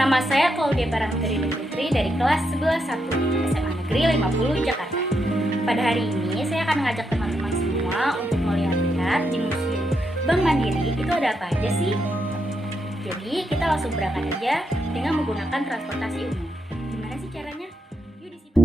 Nama saya Claudia Parangteri Putri dari kelas 11-1 SMA Negeri 50 Jakarta. Pada hari ini saya akan mengajak teman-teman semua untuk melihat-lihat di Museum Bank Mandiri itu ada apa aja sih. Jadi kita langsung berangkat aja dengan menggunakan transportasi umum. Gimana sih caranya? Yuk disimak.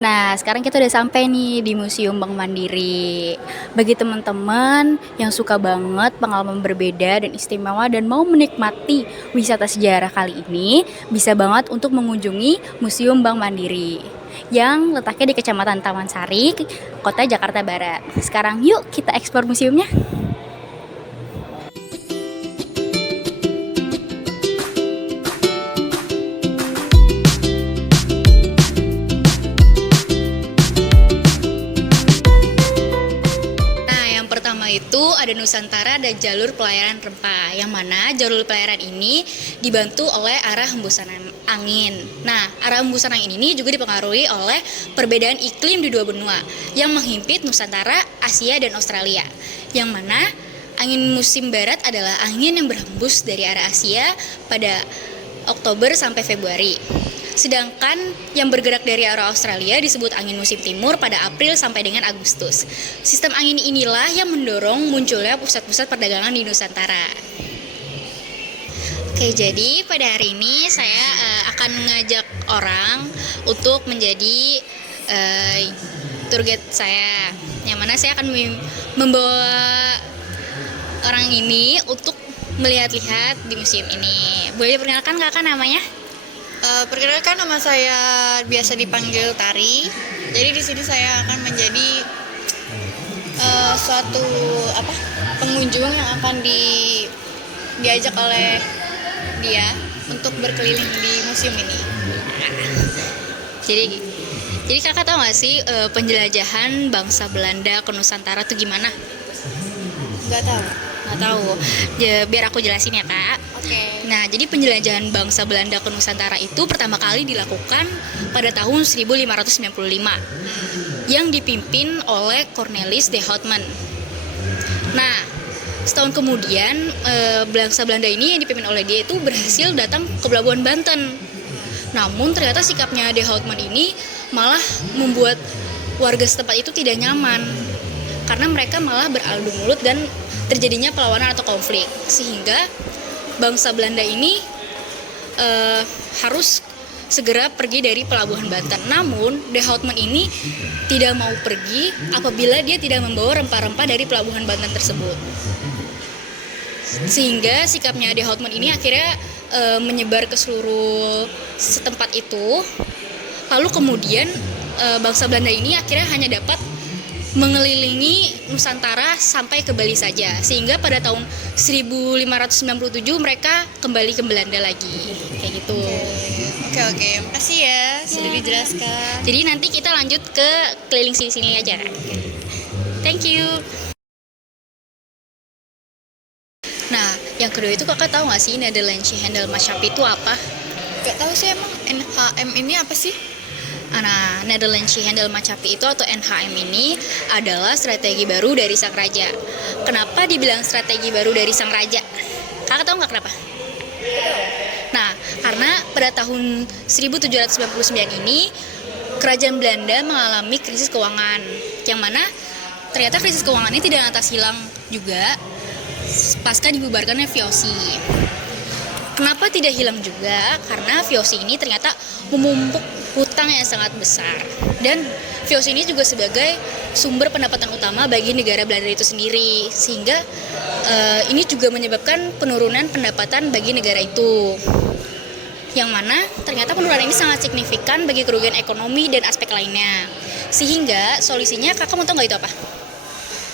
Nah, sekarang kita udah sampai nih di Museum Bank Mandiri. Bagi teman-teman yang suka banget pengalaman berbeda dan istimewa dan mau menikmati wisata sejarah kali ini, bisa banget untuk mengunjungi Museum Bank Mandiri yang letaknya di Kecamatan Taman Sari, Kota Jakarta Barat. Sekarang yuk kita eksplor museumnya. Itu ada Nusantara dan jalur pelayaran rempah, yang mana jalur pelayaran ini dibantu oleh arah hembusan angin. Nah, arah hembusan angin ini juga dipengaruhi oleh perbedaan iklim di dua benua yang menghimpit Nusantara, Asia, dan Australia. Yang mana angin musim barat adalah angin yang berhembus dari arah Asia pada Oktober sampai Februari. Sedangkan yang bergerak dari arah Australia disebut angin musim timur pada April sampai dengan Agustus. Sistem angin inilah yang mendorong munculnya pusat-pusat perdagangan di Nusantara. Oke, jadi pada hari ini saya akan mengajak orang untuk menjadi tour guide saya. Yang mana saya akan membawa orang ini untuk melihat-lihat di museum ini. Boleh diperkenalkan kakak namanya? Perkenalkan, nama saya biasa dipanggil Tari. Jadi di sini saya akan menjadi suatu pengunjung yang akan diajak oleh dia untuk berkeliling di museum ini. Jadi kakak tahu nggak sih penjelajahan bangsa Belanda ke Nusantara itu gimana? Nggak tahu. Nggak tahu. Biar aku jelasin ya kak. Oke. Nah, jadi penjelajahan bangsa Belanda ke Nusantara itu pertama kali dilakukan pada tahun 1595 yang dipimpin oleh Cornelis de Houtman. Nah, setahun kemudian bangsa Belanda ini yang dipimpin oleh dia itu berhasil datang ke Pelabuhan Banten. Namun ternyata sikapnya de Houtman ini malah membuat warga setempat itu tidak nyaman karena mereka malah beradu mulut dan terjadinya perlawanan atau konflik, sehingga bangsa Belanda ini harus segera pergi dari Pelabuhan Banten. Namun de Houtman ini tidak mau pergi apabila dia tidak membawa rempah-rempah dari Pelabuhan Banten tersebut. Sehingga sikapnya de Houtman ini akhirnya menyebar ke seluruh setempat itu. Lalu kemudian bangsa Belanda ini akhirnya hanya dapat mengelilingi Nusantara sampai ke Bali saja, sehingga pada tahun 1597 mereka kembali ke Belanda lagi, kayak gitu. Oke, makasih ya sudah dijelaskan. Jadi nanti kita lanjut ke keliling sini aja. Thank you. Nah, yang kedua itu kakak tahu nggak sih Nederlandse Handelsmaatschap itu apa? Nggak tahu sih, emang NHM ini apa sih? Nah, Nederlandse Handelsmaatschap itu atau NHM ini adalah strategi baru dari sang raja. Kenapa dibilang strategi baru dari sang raja? Kakak tahu nggak kenapa? Nah, karena pada tahun 1799 ini kerajaan Belanda mengalami krisis keuangan, yang mana ternyata krisis keuangan ini tidak lantas hilang juga pasca dibubarkannya VOC. Kenapa tidak hilang juga? Karena VOC ini ternyata memumpuk hutang yang sangat besar, dan VOC ini juga sebagai sumber pendapatan utama bagi negara Belanda itu sendiri, sehingga ini juga menyebabkan penurunan pendapatan bagi negara itu. yang mana ternyata penurunan ini sangat signifikan bagi kerugian ekonomi dan aspek lainnya. Sehingga solusinya kakak mau tahu nggak itu apa?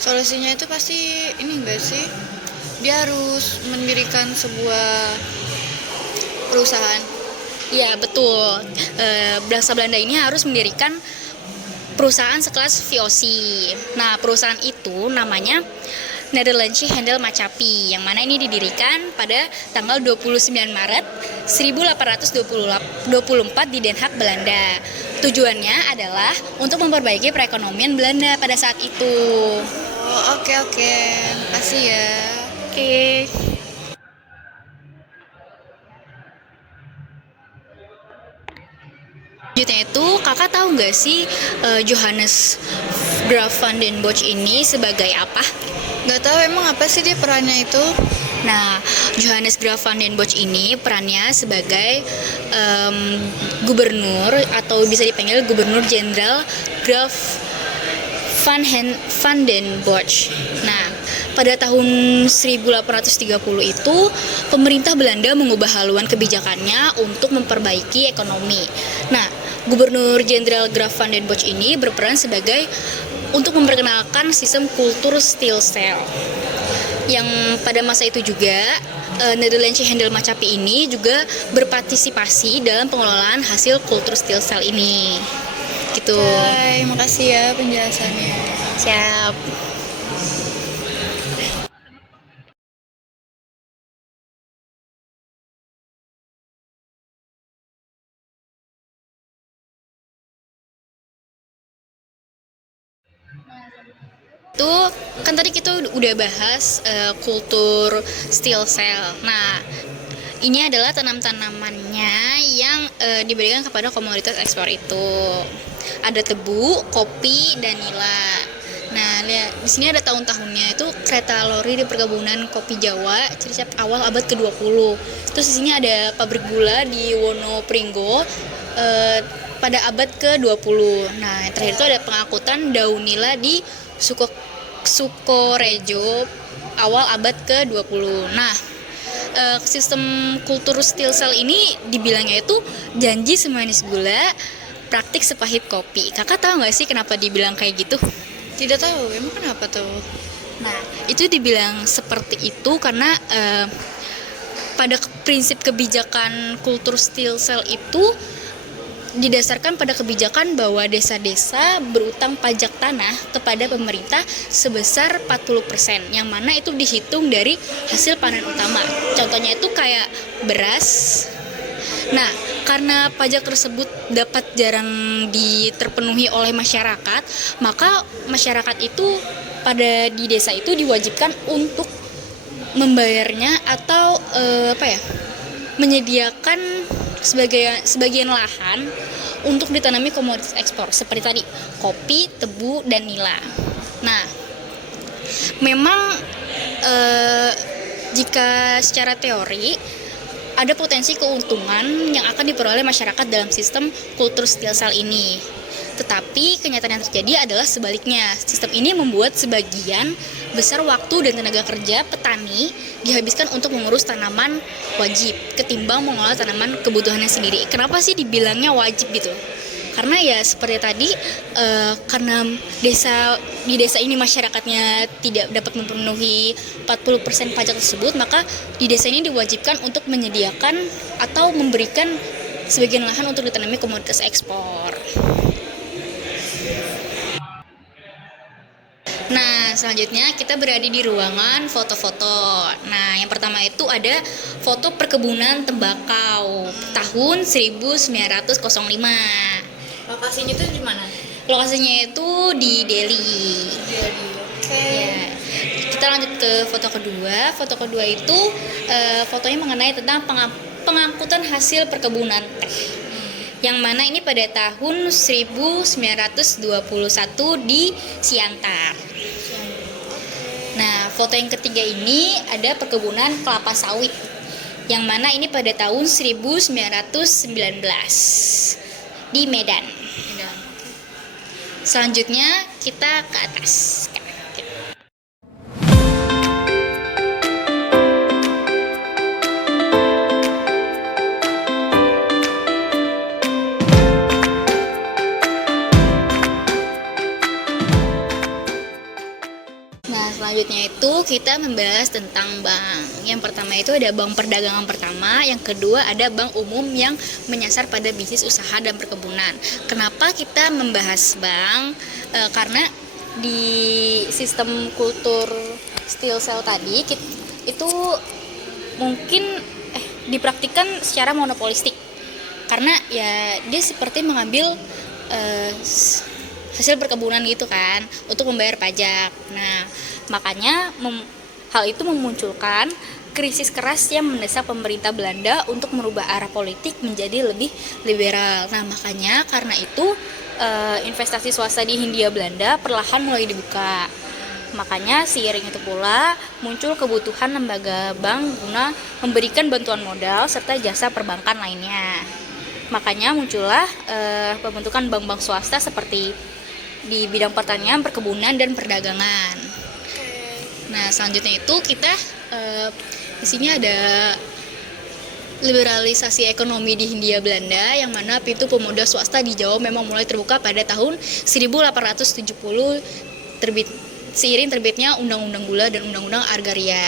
Solusinya itu pasti ini enggak sih? Dia harus mendirikan sebuah perusahaan. Ya betul, bangsa Belanda ini harus mendirikan perusahaan sekelas VOC. Nah, perusahaan itu namanya Nederlandsche Handel Maatschappij, yang mana ini didirikan pada tanggal 29 Maret 1824 di Den Haag, Belanda. Tujuannya adalah untuk memperbaiki perekonomian Belanda pada saat itu. Oh, oke. Makasih ya. Oke. Selanjutnya itu, kakak tahu nggak sih Johannes Graaf van den Bosch ini sebagai apa? Nggak tahu emang apa sih dia perannya itu? Nah, Johannes Graaf van den Bosch ini perannya sebagai gubernur atau bisa dipanggil Gubernur Jenderal Graaf van den Bosch. Nah, pada tahun 1830 itu pemerintah Belanda mengubah haluan kebijakannya untuk memperbaiki ekonomi. Nah, Gubernur Jenderal Graaf van den Bosch ini berperan sebagai untuk memperkenalkan sistem kultur stelsel. Yang pada masa itu juga Nederlandsche Handel Maatschappij ini juga berpartisipasi dalam pengelolaan hasil kultur stelsel ini. Gitu. Hai, makasih ya penjelasannya. Siap. Itu kan tadi kita udah bahas kultur stelsel. Nah, ini adalah tanam-tanamannya yang diberikan kepada komoditas ekspor itu. Ada tebu, kopi, dan nila. Nah, lihat di sini ada tahun-tahunnya. Itu kereta lori di perkebunan kopi Jawa, cerita awal abad ke-20. Terus di sini ada pabrik gula di Wonopringgo pada abad ke-20. Nah, yang terakhir itu ada pengangkutan daun nila di Sukorejo awal abad ke-20. Nah, sistem kultur stelsel ini dibilangnya itu janji semanis gula, praktik sepahit kopi. Kakak tahu nggak sih kenapa dibilang kayak gitu? Tidak tahu, emang kenapa tuh? Nah, itu dibilang seperti itu karena pada prinsip kebijakan kultur stelsel itu didasarkan pada kebijakan bahwa desa-desa berutang pajak tanah kepada pemerintah sebesar 40%, yang mana itu dihitung dari hasil panen utama. Contohnya itu kayak beras. Nah, karena pajak tersebut dapat jarang terpenuhi oleh masyarakat, maka masyarakat itu di desa itu diwajibkan untuk membayarnya atau menyediakan sebagian lahan untuk ditanami komoditas ekspor seperti tadi kopi, tebu, dan nila. Nah, memang jika secara teori ada potensi keuntungan yang akan diperoleh masyarakat dalam sistem kultur stelsel ini. Tetapi kenyataan yang terjadi adalah sebaliknya. Sistem ini membuat sebagian besar waktu dan tenaga kerja petani dihabiskan untuk mengurus tanaman wajib ketimbang mengolah tanaman kebutuhannya sendiri. Kenapa sih dibilangnya wajib gitu? Karena ya seperti tadi, karena di desa ini masyarakatnya tidak dapat memenuhi 40% pajak tersebut, maka di desa ini diwajibkan untuk menyediakan atau memberikan sebagian lahan untuk ditanami komoditas ekspor. Nah, selanjutnya kita berada di ruangan foto-foto. Nah, yang pertama itu ada foto perkebunan tembakau tahun 1905. Lokasinya tuh di mana? Lokasinya itu di Delhi. Oke. Ya. Kita lanjut ke foto kedua. Foto kedua itu fotonya mengenai tentang pengangkutan hasil perkebunan teh. Yang mana ini pada tahun 1921 di Siantar. Nah, foto yang ketiga ini ada perkebunan kelapa sawit. Yang mana ini pada tahun 1919 di Medan. Selanjutnya kita ke atas. itu kita membahas tentang bank. Yang pertama itu ada bank perdagangan pertama, yang kedua ada bank umum yang menyasar pada bisnis usaha dan perkebunan. Kenapa kita membahas bank? Karena di sistem kultur steel cell tadi itu mungkin dipraktikkan secara monopolistik. Karena ya dia seperti mengambil hasil perkebunan gitu kan untuk membayar pajak. Nah, makanya hal itu memunculkan krisis keras yang mendesak pemerintah Belanda untuk merubah arah politik menjadi lebih liberal. Nah, makanya karena itu investasi swasta di Hindia Belanda perlahan mulai dibuka. Makanya seiring itu pula muncul kebutuhan lembaga bank guna memberikan bantuan modal serta jasa perbankan lainnya. Makanya muncullah pembentukan bank-bank swasta seperti di bidang pertanian, perkebunan, dan perdagangan. Nah, selanjutnya itu kita di sini ada liberalisasi ekonomi di Hindia Belanda, yang mana pintu pemuda swasta di Jawa memang mulai terbuka pada tahun 1870 seiring terbitnya Undang-Undang Gula dan Undang-Undang Agraria.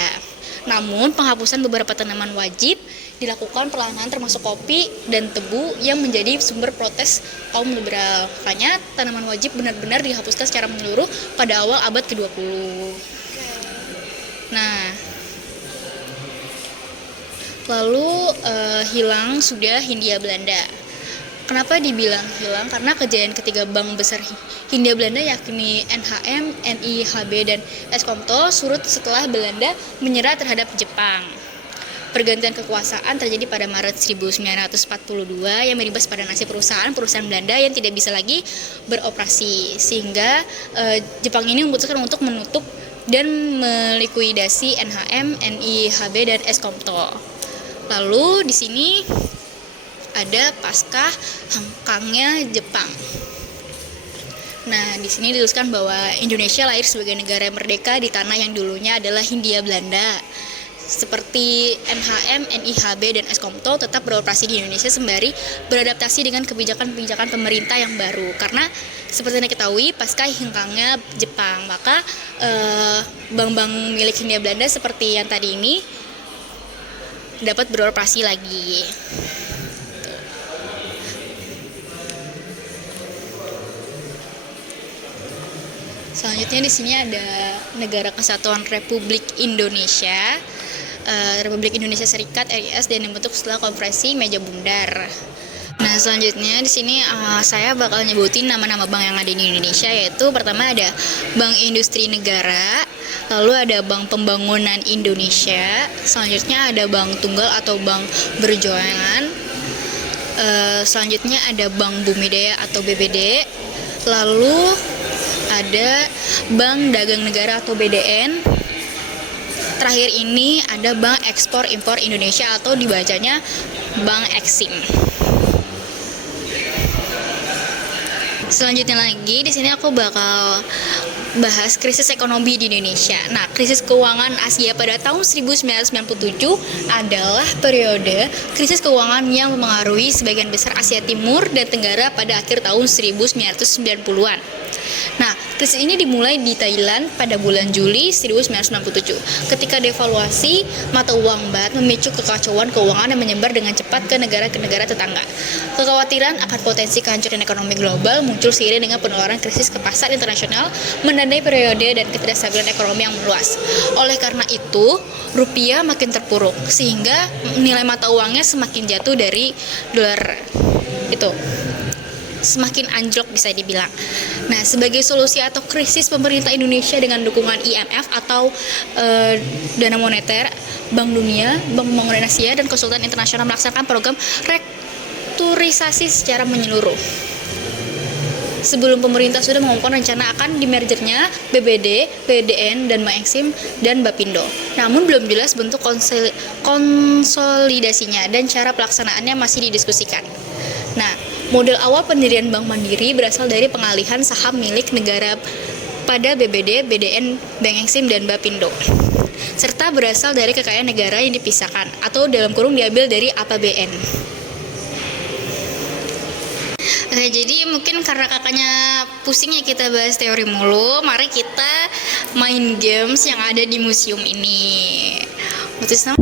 Namun, penghapusan beberapa tanaman wajib dilakukan perlahan termasuk kopi dan tebu yang menjadi sumber protes kaum liberal. Makanya tanaman wajib benar-benar dihapuskan secara menyeluruh pada awal abad ke-20. Nah, lalu hilang sudah Hindia Belanda. Kenapa dibilang hilang? Karena kejayaan ketiga bank besar Hindia Belanda yakni NHM, NIHB, dan Eskomto surut setelah Belanda menyerah terhadap Jepang. Pergantian kekuasaan terjadi pada Maret 1942 yang berimbas pada nasib perusahaan Belanda yang tidak bisa lagi beroperasi, sehingga Jepang ini memutuskan untuk menutup dan melikuidasi NHM, NIHB, dan Eskomto. Lalu di sini ada pasca hengkangnya Jepang. Nah, di sini dituliskan bahwa Indonesia lahir sebagai negara merdeka di tanah yang dulunya adalah Hindia Belanda. Seperti NHM, NIHB, dan Eskomto tetap beroperasi di Indonesia sembari beradaptasi dengan kebijakan-kebijakan pemerintah yang baru. Karena seperti yang diketahui, pasca hengkangnya Jepang, maka bank-bank milik Hindia Belanda seperti yang tadi ini dapat beroperasi lagi. Selanjutnya di sini ada Negara Kesatuan Republik Indonesia. Republik Indonesia Serikat RIS dan dibentuk setelah konferensi meja bundar. Nah, selanjutnya di sini saya bakal nyebutin nama-nama bank yang ada di Indonesia, yaitu pertama ada Bank Industri Negara, lalu ada Bank Pembangunan Indonesia, selanjutnya ada Bank Tunggal atau Bank Berjoangan, selanjutnya ada Bank Bumi Daya atau BBD, lalu ada Bank Dagang Negara atau BDN. Terakhir ini ada Bank Ekspor Impor Indonesia atau dibacanya Bank Eksim. Selanjutnya lagi di sini aku bakal bahas krisis ekonomi di Indonesia. Nah, krisis keuangan Asia pada tahun 1997 adalah periode krisis keuangan yang memengaruhi sebagian besar Asia Timur dan Tenggara pada akhir tahun 1990-an. Nah, krisis ini dimulai di Thailand pada bulan Juli 1997 ketika devaluasi mata uang baht memicu kekacauan keuangan yang menyebar dengan cepat ke negara tetangga. Kekhawatiran akan potensi kehancuran ekonomi global muncul seiring dengan penularan krisis ke pasar internasional menandai periode dan ketidakstabilan ekonomi yang meluas. Oleh karena itu, rupiah makin terpuruk sehingga nilai mata uangnya semakin jatuh dari dolar itu. Semakin anjlok bisa dibilang. Nah, sebagai solusi atau krisis pemerintah Indonesia dengan dukungan IMF atau Dana Moneter, Bank Dunia, Bank Pembangunan Asia, dan konsultan internasional melaksanakan program restrukturisasi secara menyeluruh. Sebelum pemerintah sudah mengumumkan rencana akan dimergernya BBD, BDN, dan Bank Eksim dan Bapindo. Namun belum jelas bentuk konsolidasinya dan cara pelaksanaannya masih didiskusikan. Nah, model awal pendirian Bank Mandiri berasal dari pengalihan saham milik negara pada BBD, BDN, Bank Eksim, dan Bapindo, serta berasal dari kekayaan negara yang dipisahkan atau dalam kurung diambil dari APBN. Jadi mungkin karena kakaknya pusing ya kita bahas teori mulu, mari kita main games yang ada di museum ini. Mutisna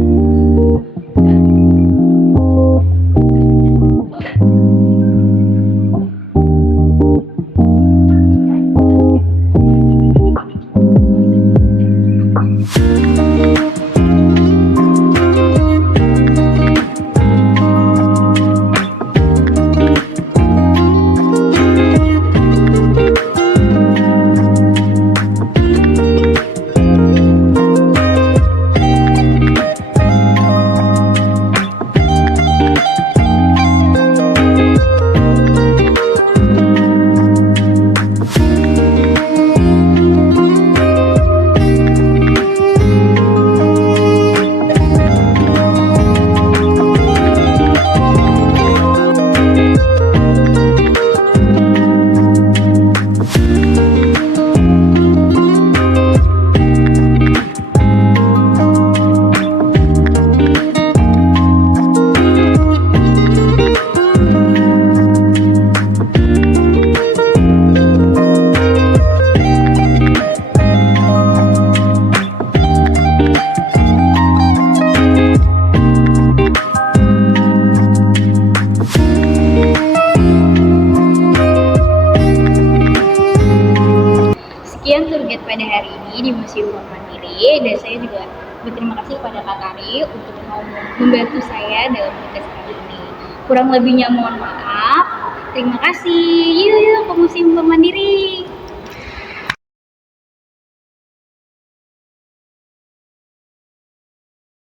sekian tour guide pada hari ini di Museum Bank Mandiri, dan saya juga berterima kasih kepada Kak Tari untuk mau membantu saya dalam tugas kali ini. Kurang lebihnya mohon maaf. Terima kasih. Yuk ke Museum Bank Mandiri.